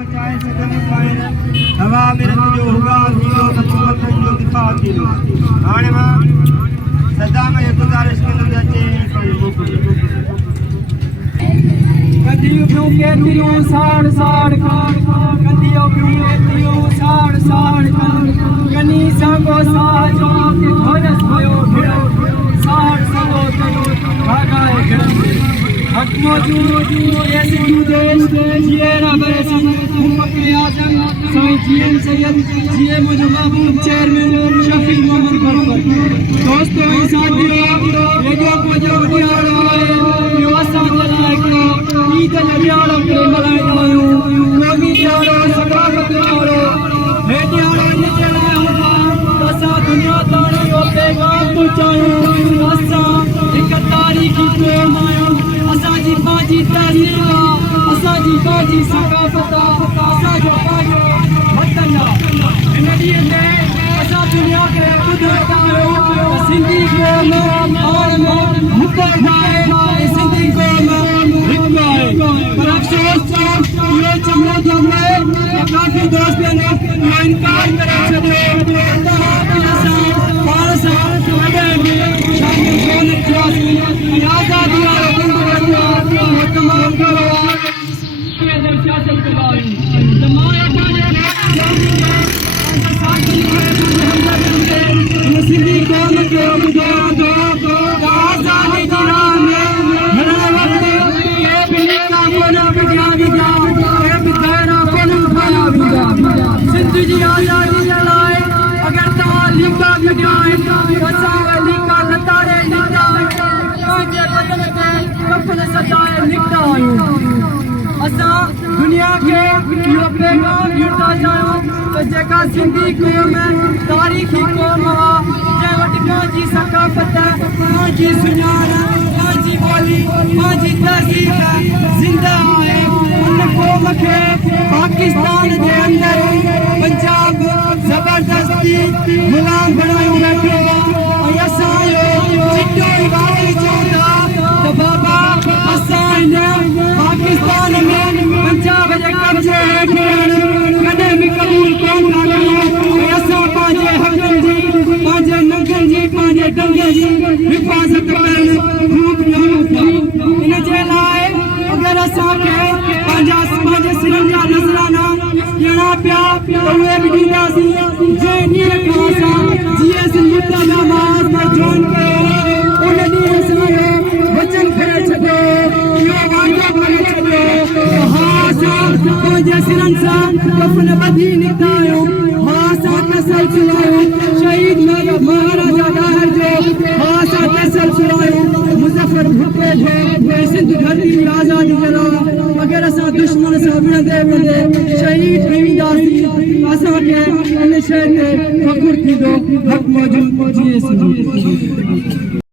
बचाए सकन पाए हवा मेरे जो होगा जीरो तत्वत जो दिखा जीरो हाने मां सदा में एक गुजारिश के जाचे कदियो क्यों कहती हूं साड़ साड़ कदियो क्यों कहती हूं साड़ साड़ कनी संगो साजो के धोरस भयो भिड़ो साड़ संगो भागाए घरंदे हक मौजूद ऐसे देश जिए रबस मुफ्ती आजम साईं जीएम सैयद जीएम महबूब चेयरमैन शफी मोहम्मद बरबर दोस्तों साथियों ये जो मुझे उड़ियाड़ो है व्यवस्था चलाए को ईद लड़ियाड़ो के मलायो मोगी याड़ो सकाफत याड़ो हेडियाड़ो निचला हुआ असा दुनिया तारी ओ पैगाम पहुंचायो असा एक तारीखी को मायो असा जी बाजी तहसील असा जी बाजी सकाफत असा जो पायो वतन इन ॾींहं ते असां दुनिया खे ॿुधाईंदा आहियूं सिंधी क़ौम और मुतहद आहे सिंधी क़ौम हिकु आहे पर अफ़सोस इहो चङो थो वए काफ़ी दोस्तनि इहो इनकार करे छॾियो असां पाण सां वॾे में शामिल कोन थियासीं आज़ादी वारो ज़िंदगी तमामु घणो आहे सियासत कंदा आहियूं त मां सिंधी क़ौम खे ॿुधायां थो त आज़ादी जी राह में हलण वक़्तु के बि नेता कोन विझिया वेंदा के बि दायरा कोन उठाया वेंदा सिंध जी आज़ादी जे लाइ अगरि तव्हां लीका कढिया आहिनि असां उहे लीका लताड़े ॾींदा पंहिंजे बदन ते कफ़न सजाए निकिता आहियूं असां दुनिया खे इहो पैगाम ॾींदा चाहियूं त जेका सिंधी क़ौम तारीख़ी क़ौम आहे जंहिं वटि पंहिंजी सकाफ़त पंहिंजी सुञाण पंहिंजी ॿोली पंहिंजी तहज़ीब ज़िंदा आहे उन क़ौम खे पाकिस्तान जे अंदरि पंजाब ज़बरदस्ती ग़ुलाम बणायो वेठो ऐं असां इहो चिटो वारी चवंदा त बाबा असां हिन पाकिस्तान में पंजाब जे कब्ज़े हेठि कॾहिं बि क़बूल कोन था कयूं ऐं असां पंहिंजे हक़नि जी पंहिंजे नंगनि जी पंहिंजे डंगे जी हिफ़ाज़त करणु ख़ूब ॼाणूं था इन जे लाइ अगरि असांखे पंहिंजे सिरनि जा नज़राना ॾियणा पिया त उहे बि ॾींदासीं जंहिं ॾींहं खां असां GS मुद्दा नमाज़ में जॉइन कयो उन ॾींहुं असांजो वचन खणे छॾियो इहो वाइदो करे छॾियो हा असां पंहिंजे सिरनि सां कफ़न ॿधी निकिता आहियूं हा असां तसलसल आहियूं शहीद महाराजा ॾाहिर जो हा असां तसलसल आहियूं मुज़फ़र भुट्टे जो सिंध धरती जी आज़ादी जे लाइ अगरि असां दुश्मन सां विढ़ंदे विढ़ंदे शहीद थी वेंदासीं असांखे इन शइ ते फ़ख़ुरु थींदो हक़ मौजूद GS